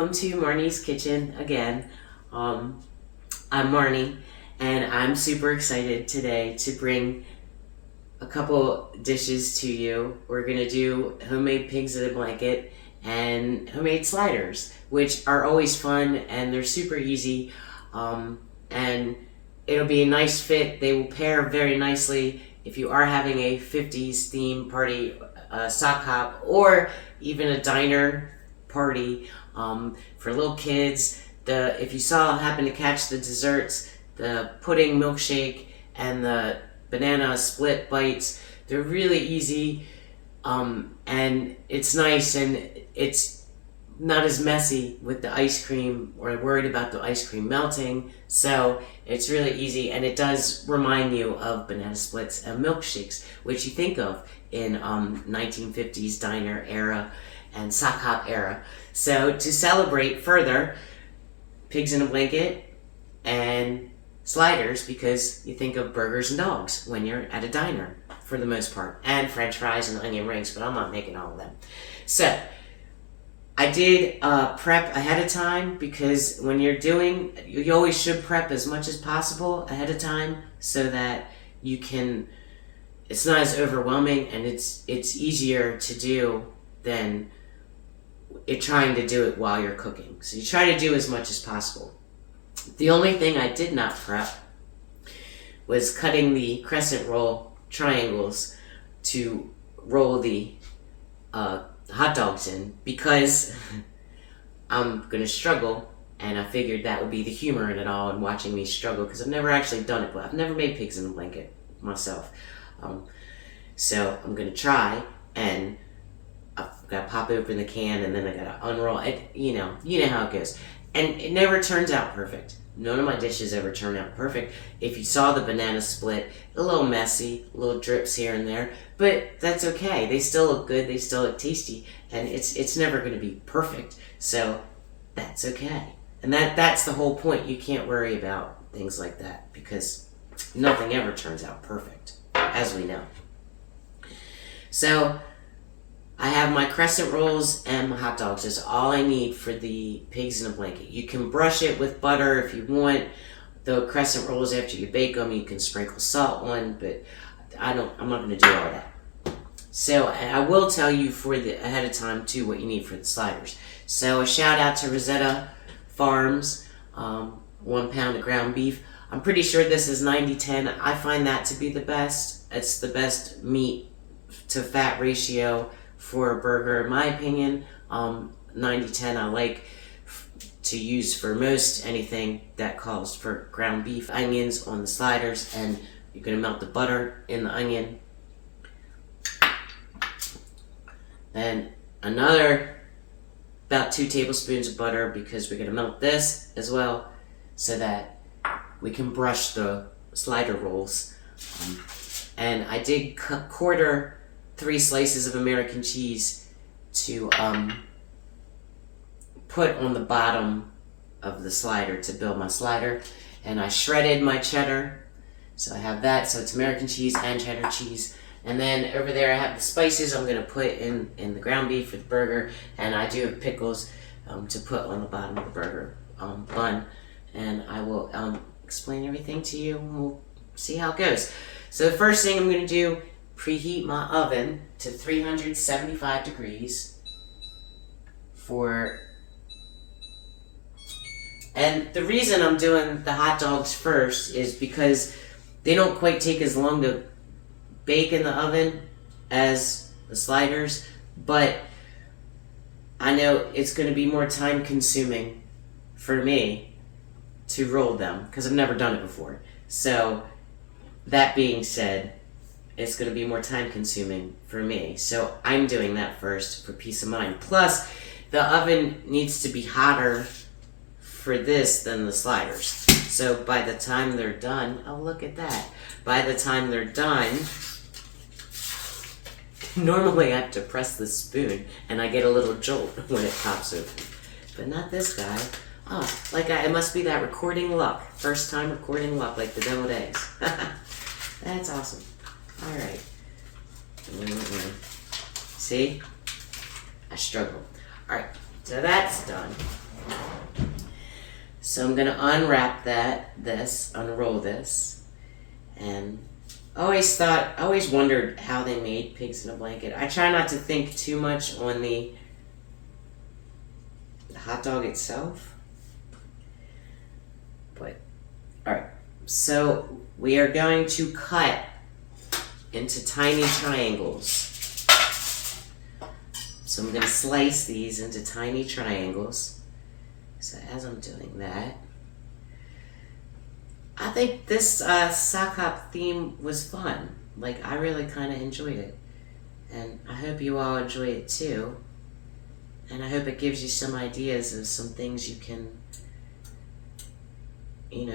welcome to Marnie's Kitchen again. I'm Marnie, and I'm super excited today to bring a couple dishes to you. We're gonna do homemade pigs in a blanket and homemade sliders, which are always fun and they're super easy. And it'll be a nice fit. They will pair very nicely if you are having a 50s theme party, sock hop, or even a diner party for little kids. If you happen to catch the desserts, the pudding milkshake and the banana split bites, they're really easy, and it's nice, and it's not as messy with the ice cream or worried about the ice cream melting. So it's really easy, and it does remind you of banana splits and milkshakes, which you think of in 1950s diner era and sock hop era. So to celebrate further, pigs in a blanket and sliders, because you think of burgers and dogs when you're at a diner for the most part, and french fries and onion rings, but I'm not making all of them. So I did prep ahead of time, because when you're doing, you always should prep as much as possible ahead of time so that you can, it's not as overwhelming and it's easier to do than trying to do it while you're cooking. So you try to do as much as possible. The only thing I did not prep was cutting the crescent roll triangles to roll the hot dogs in, because I'm going to struggle, and I figured that would be the humor in it all, and watching me struggle, because I've never actually done it, but I've never made pigs in a blanket myself. So I'm going to try, and I've got to pop open the can, and then I got to unroll it. You know how it goes. And it never turns out perfect. None of my dishes ever turn out perfect. If you saw the banana split, a little messy, little drips here and there, but that's okay. They still look good, they still look tasty, and it's never going to be perfect, so that's okay. And that's the whole point. You can't worry about things like that, because nothing ever turns out perfect, as we know. So I have my crescent rolls and my hot dogs. That's all I need for the pigs in a blanket. You can brush it with butter if you want. The crescent rolls, after you bake them, you can sprinkle salt on, but I'm not going to do all that. So I will tell you ahead of time too what you need for the sliders. So a shout out to Rosetta Farms, 1 pound of ground beef. I'm pretty sure this is 90-10. I find that to be the best. It's the best meat to fat ratio for a burger, in my opinion. 90-10 I like to use for most anything that calls for ground beef. Onions on the sliders, and you're going to melt the butter in the onion. Then another about 2 tablespoons of butter, because we're going to melt this as well so that we can brush the slider rolls. And I did quarter 3 slices of American cheese to put on the bottom of the slider to build my slider. And I shredded my cheddar, so I have that. So it's American cheese and cheddar cheese. And then over there I have the spices I'm going to put in the ground beef for the burger, and I do have pickles to put on the bottom of the burger bun. And I will explain everything to you, and we'll see how it goes. So the first thing I'm going to do, preheat my oven to 375 degrees and the reason I'm doing the hot dogs first is because they don't quite take as long to bake in the oven as the sliders, but I know it's going to be more time consuming for me to roll them, because I've never done it before. So that being said, it's going to be more time consuming for me. So I'm doing that first for peace of mind. Plus, the oven needs to be hotter for this than the sliders. So by the time they're done, oh, look at that. By the time they're done, normally I have to press the spoon and I get a little jolt when it pops open. But not this guy. Oh, it must be that recording luck. First time recording luck, like the deviled eggs. That's awesome. All right. See? I struggle. All right, so that's done. So I'm gonna unwrap unroll this, and I always wondered how they made pigs in a blanket. I try not to think too much on the hot dog itself, but all right. So we are going to cut into tiny triangles. So I'm going to slice these into tiny triangles. So as I'm doing that, I think this sock hop theme was fun. Like, I really kind of enjoyed it. And I hope you all enjoy it too. And I hope it gives you some ideas of some things you can,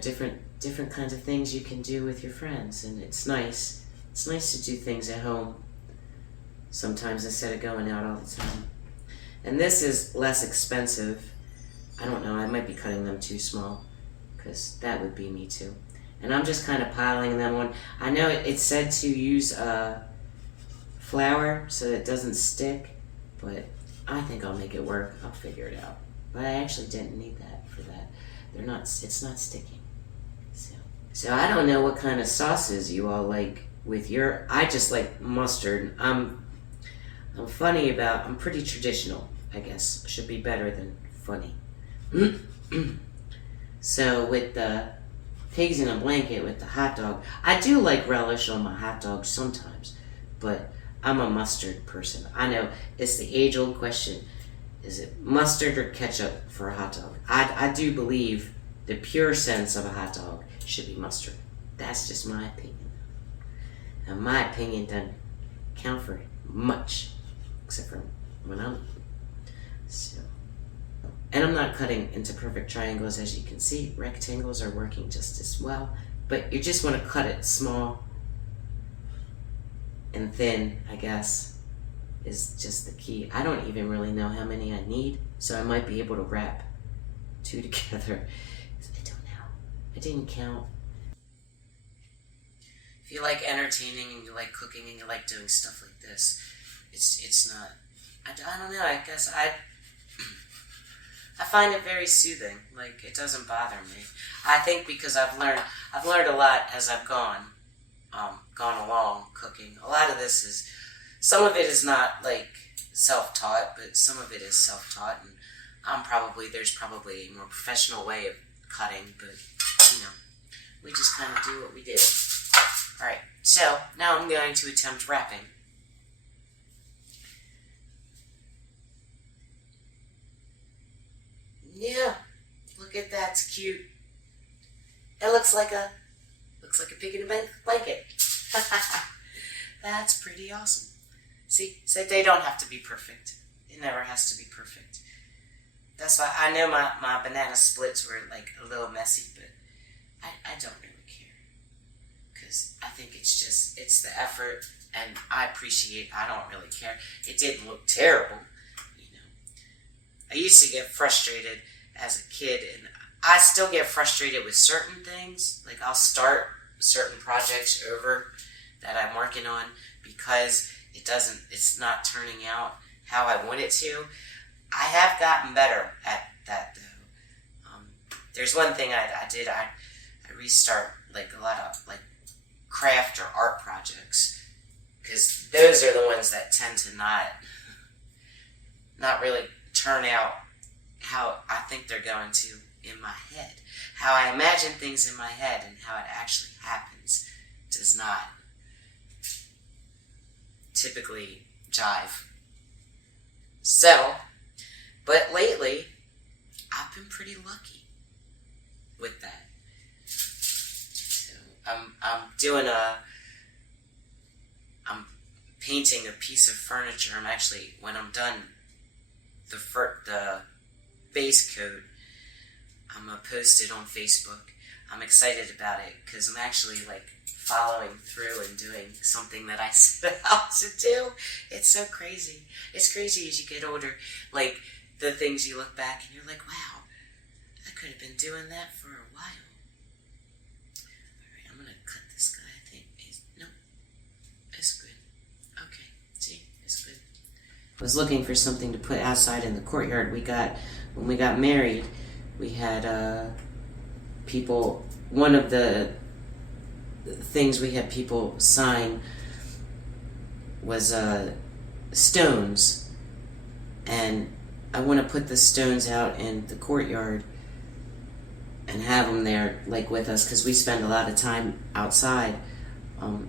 different kinds of things you can do with your friends. And it's nice. It's nice to do things at home sometimes instead of going out all the time. And this is less expensive. I don't know, I might be cutting them too small, because that would be me too. And I'm just kind of piling them on. I know it said to use flour so that it doesn't stick, but I think I'll make it work. I'll figure it out. But I actually didn't need that for that. It's not sticking. So I don't know what kind of sauces you all like with your, I just like mustard. I'm pretty traditional, I guess. Should be better than funny. So with the pigs in a blanket with the hot dog, I do like relish on my hot dogs sometimes, but I'm a mustard person. I know it's the age-old question: is it mustard or ketchup for a hot dog? I do believe the pure sense of a hot dog should be mustard. That's just my opinion. And my opinion doesn't count for much, except for when I'm so. And I'm not cutting into perfect triangles, as you can see. Rectangles are working just as well, but you just want to cut it small and thin, I guess, is just the key. I don't even really know how many I need, so I might be able to wrap two together. I don't know. I didn't count. If you like entertaining and you like cooking and you like doing stuff like this, it's not. I don't know. I guess I find it very soothing. Like, it doesn't bother me. I think because I've learned a lot as I've gone along cooking. A lot of this is, some of it is not like self-taught, but some of it is self-taught, and there's probably a more professional way of cutting, but we just kind of do what we do. All right, so now I'm going to attempt wrapping. Yeah, look at that, it's cute. It looks like a pig in a blanket. That's pretty awesome. See, so they don't have to be perfect. It never has to be perfect. That's why I know my banana splits were like a little messy, but I don't really care. Because I think it's the effort, and I don't really care. It didn't look terrible. I used to get frustrated as a kid, and I still get frustrated with certain things. Like, I'll start certain projects over that I'm working on because it's not turning out how I want it to. I have gotten better at that, though. There's one thing I did. I restart like a lot of like craft or art projects, because those are the ones that tend to not really turn out how I think they're going to in my head. How I imagine things in my head and how it actually happens does not typically jive. So, but lately, I've been pretty lucky with that. So, I'm painting a piece of furniture. When I'm done the base coat, I'm going to post it on Facebook. I'm excited about it because I'm actually like following through and doing something that I set out to do. It's so crazy. It's crazy as you get older, like the things you look back and you're like, wow, I could have been doing that for a while. Alright, I'm going to cut this guy, I think. Nope. It's good. Okay, see? It's good. I was looking for something to put outside in the courtyard. When we got married, We had people, one of the things we had people sign was stones, and I want to put the stones out in the courtyard and have them there, like, with us, because we spend a lot of time outside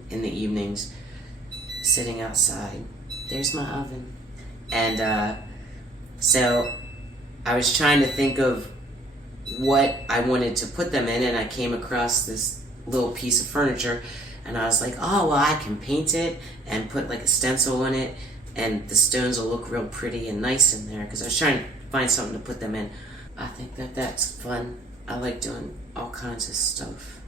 in the evenings, sitting outside. There's my oven. And so I was trying to think of what I wanted to put them in, and I came across this little piece of furniture, and I was like, oh, well, I can paint it and put like a stencil on it, and the stones will look real pretty and nice in there, because I was trying to find something to put them in. I think that that's fun. I like doing all kinds of stuff.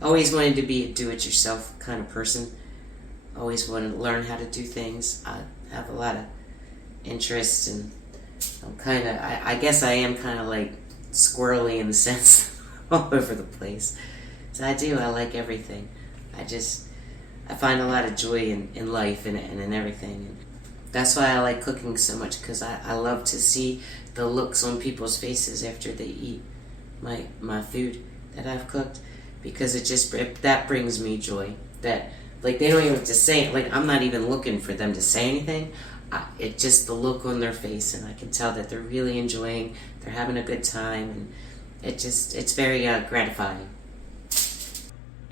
Always wanted to be a do-it-yourself kind of person. Always wanted to learn how to do things. I have a lot of interest, and I'm kind of, I guess I am kind of like squirrely in the sense all over the place. So I like everything. I find a lot of joy in life and in everything. And that's why I like cooking so much, because I love to see the looks on people's faces after they eat my food that I've cooked, because that brings me joy. That, like, they don't even have to say it. Like, I'm not even looking for them to say anything. It just the look on their face, and I can tell that they're really enjoying, they're having a good time, and it's very gratifying.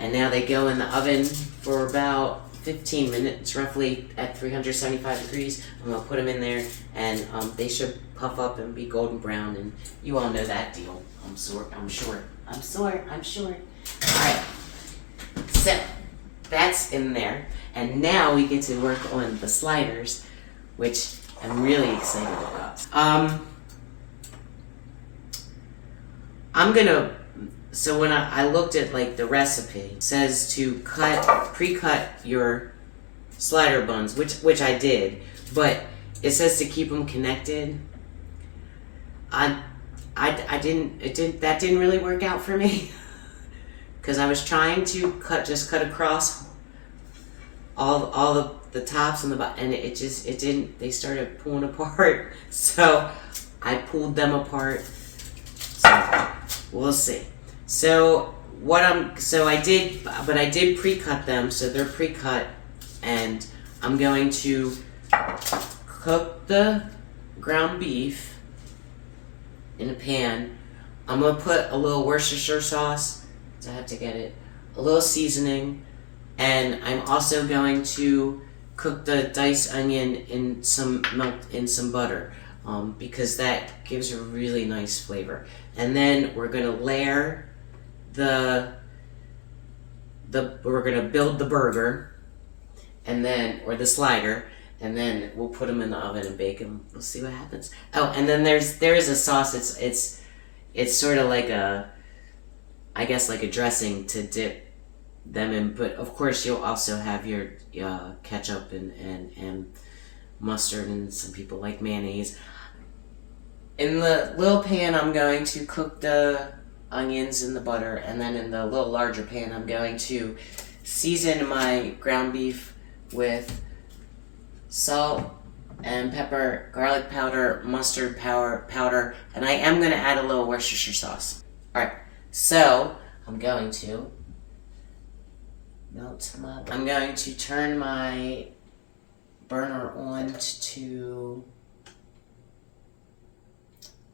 And now they go in the oven for about 15 minutes, roughly, at 375 degrees. I'm gonna put them in there, and they should puff up and be golden brown, and you all know that deal. I'm sure. All right, so that's in there, and now we get to work on the sliders, which I'm really excited about. So when I looked at, like, the recipe, it says to pre-cut your slider buns, which I did, but it says to keep them connected. That didn't really work out for me, because I was trying to cut across all the tops and and it didn't. They started pulling apart, so I pulled them apart. So we'll see. So I did pre-cut them, so they're pre-cut, and I'm going to cook the ground beef in a pan. I'm gonna put a little Worcestershire sauce, so I have to get it, a little seasoning, and I'm also going to cook the diced onion in some butter, because that gives a really nice flavor. And then we're gonna layer we're gonna build the burger, and then, or the slider, and then we'll put them in the oven and bake them. We'll see what happens. Oh, and then there is a sauce. It's sort of like I guess like a dressing to dip them in. But of course, you'll also have your ketchup and mustard, and some people like mayonnaise. In the little pan, I'm going to cook the onions in the butter, and then in the little larger pan, I'm going to season my ground beef with salt and pepper, garlic powder, mustard powder, and I am going to add a little Worcestershire sauce. Alright, so I'm going to turn my burner on to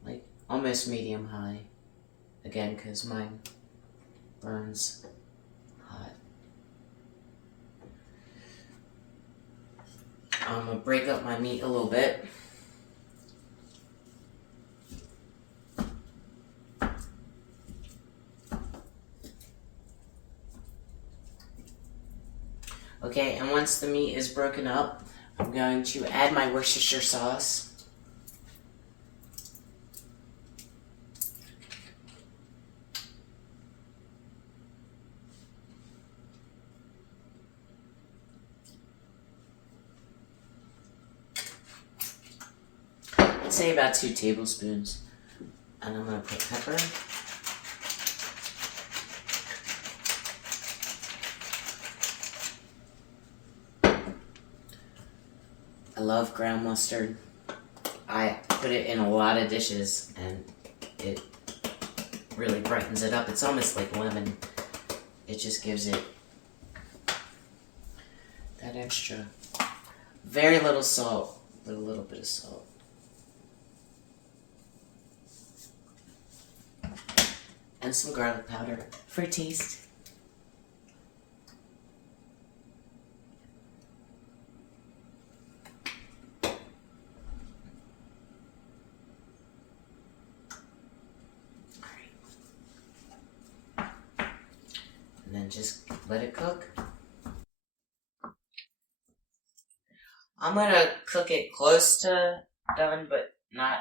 like almost medium high. Again, because mine burns hot. I'm going to break up my meat a little bit. Okay, and once the meat is broken up, I'm going to add my Worcestershire sauce. I'd say about 2 tablespoons. And I'm going to put pepper. I love ground mustard. I put it in a lot of dishes and it really brightens it up. It's almost like lemon. It just gives it that extra. Very little salt, but a little bit of salt. And some garlic powder for taste. And then just let it cook. I'm gonna cook it close to done, but not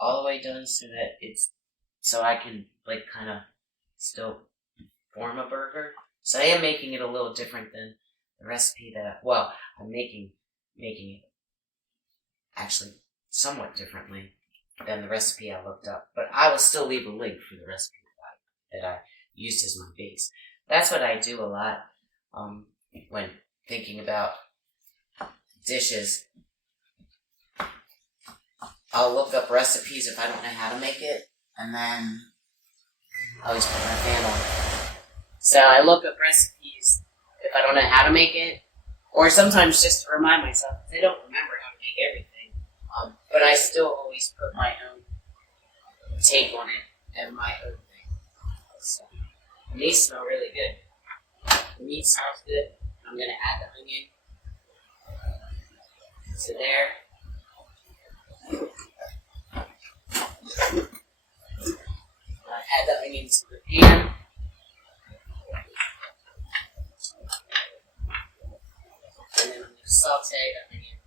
all the way done, so I can like kind of still form a burger. So I am making it a little different than the recipe I'm making it actually somewhat differently than the recipe I looked up. But I will still leave a link for the recipe that I used as my base. That's what I do a lot when thinking about dishes. I'll look up recipes if I don't know how to make it, and then I always put my fan on. So I look up recipes if I don't know how to make it, or sometimes just to remind myself, because I don't remember how to make everything. But I still always put my own take on it and my own thing. So, and these smell really good. The meat smells good. I'm going to add the onion. So there. Add the onion to the pan. And then I'm going to saute the onion.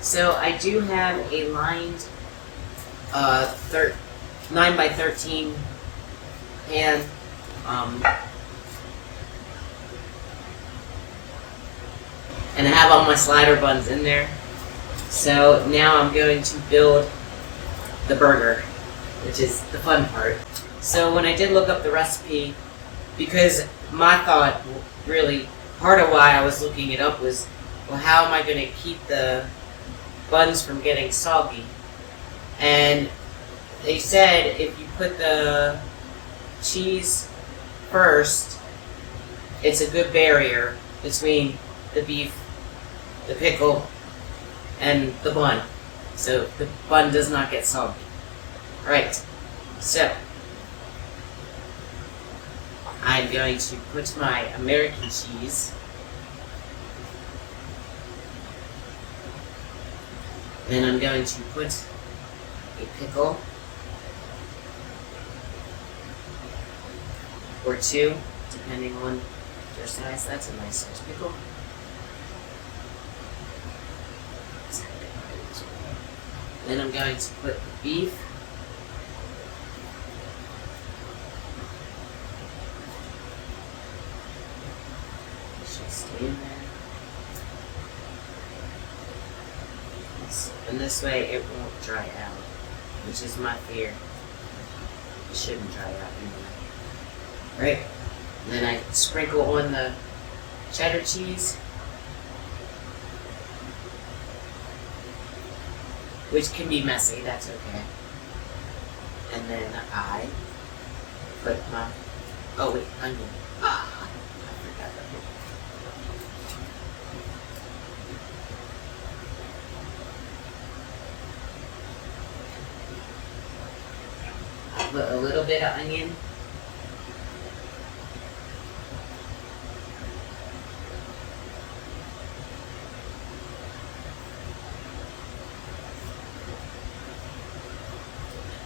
So I do have a lined 9 by 13 pan. And I have all my slider buns in there. So now I'm going to build the burger, which is the fun part. So when I did look up the recipe, because my thought, really, part of why I was looking it up was, well, how am I going to keep the buns from getting soggy? And they said if you put the cheese first, it's a good barrier between the beef, the pickle, and the bun. So the bun does not get soggy. Alright, so I'm going to put my American cheese. Then I'm going to put a pickle or two, depending on your size. That's a nice size pickle. Then I'm going to put the beef. It should stay in there. And this way it won't dry out, which is my fear. It shouldn't dry out anyway. Right? And then I sprinkle on the cheddar cheese, which can be messy, that's okay. And then I put my, oh wait, onion. I forgot that. I put a little bit of onion.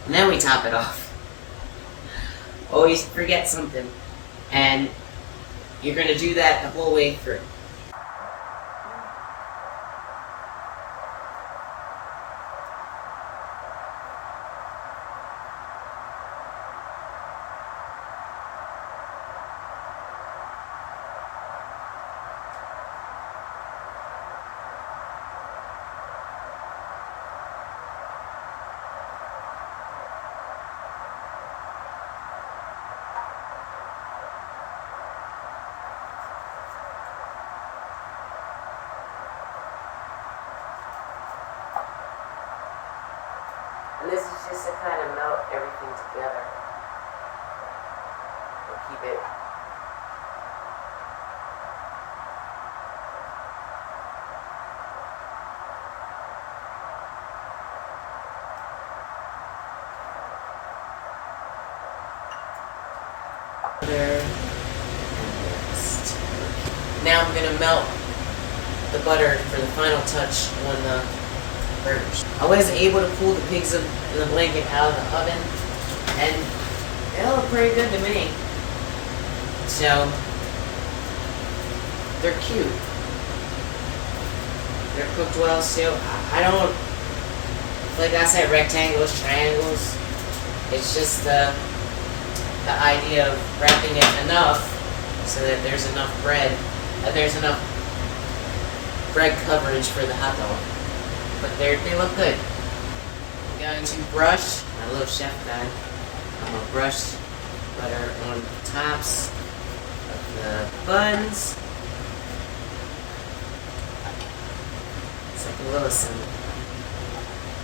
And then we top it off. Always forget something. And you're going to do that the whole way through. And this is just to kind of melt everything together and keep it. Butter and mixed. Now I'm going to melt the butter for the final touch on the burgers. I was able to pull the pigs in the blanket out of the oven, and they look pretty good to me. So they're cute. They're cooked well still. I don't, like I said, rectangles, triangles. It's just the idea of wrapping it enough so that there's enough bread, and there's enough bread coverage for the hot dog. But they look good. I'm going to brush, my little chef guy, I'm going to brush butter on the tops of the buns. It's like a little cinnamon.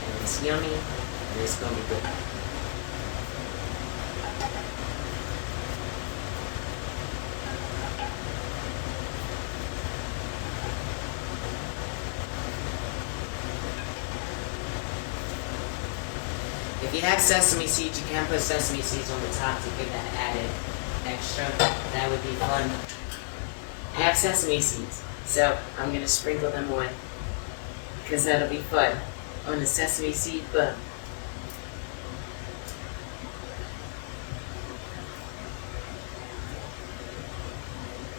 And it's yummy, and it's going to be good. If you have sesame seeds, you can put sesame seeds on the top to give that added extra. That would be fun. I have sesame seeds, so I'm going to sprinkle them on because that'll be fun on the sesame seed bun.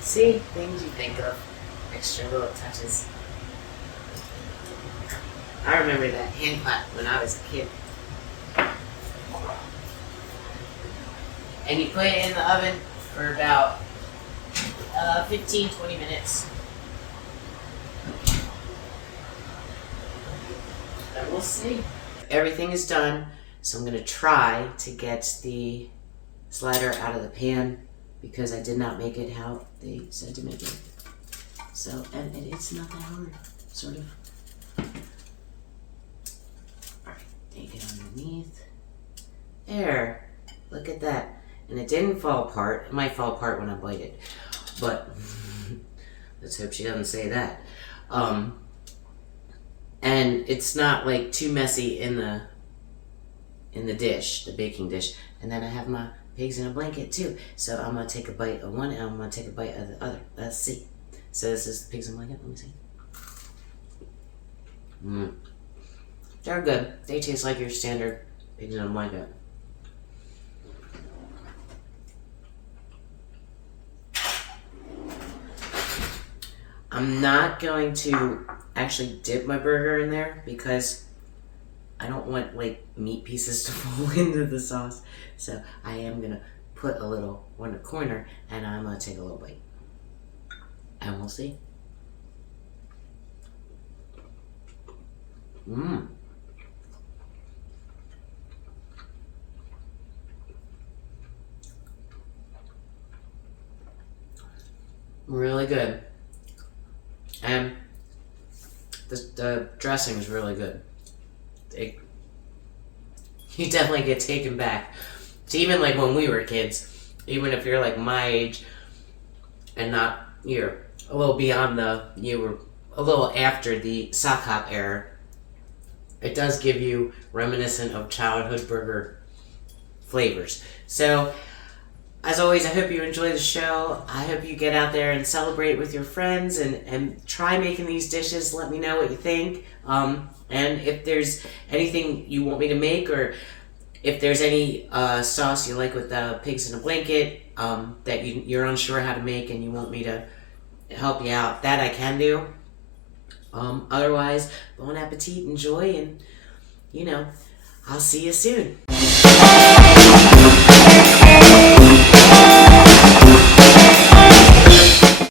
See? Things you think of. Extra little touches. I remember that hand clap when I was a kid. And you put it in the oven for about 15-20 minutes. And we'll see. Everything is done, so I'm going to try to get the slider out of the pan because I did not make it how they said to make it. So, and it's not that hard, sort of. Alright, take it underneath. There. Look at that. And it didn't fall apart. It might fall apart when I bite it. But let's hope she doesn't say that. And it's not like too messy in the dish, the baking dish. And then I have my pigs in a blanket too. So I'm gonna take a bite of one and I'm gonna take a bite of the other. Let's see. So this is the pigs in a blanket. Let me see. They're good. They taste like your standard pigs in a blanket. I'm not going to actually dip my burger in there because I don't want like meat pieces to fall into the sauce. So I am gonna put a little on the corner and I'm gonna take a little bite. And we'll see. Really good. And the dressing is really good. You definitely get taken back. It's even like when we were kids, even if you're like my age and not, you're a little beyond you were a little after the sock hop era, it does give you reminiscent of childhood burger flavors. So, as always, I hope you enjoy the show. I hope you get out there and celebrate with your friends and try making these dishes. Let me know what you think. And if there's anything you want me to make, or if there's any sauce you like with the pigs in a blanket that you're unsure how to make and you want me to help you out, that I can do. Otherwise, bon appetit, enjoy, and I'll see you soon.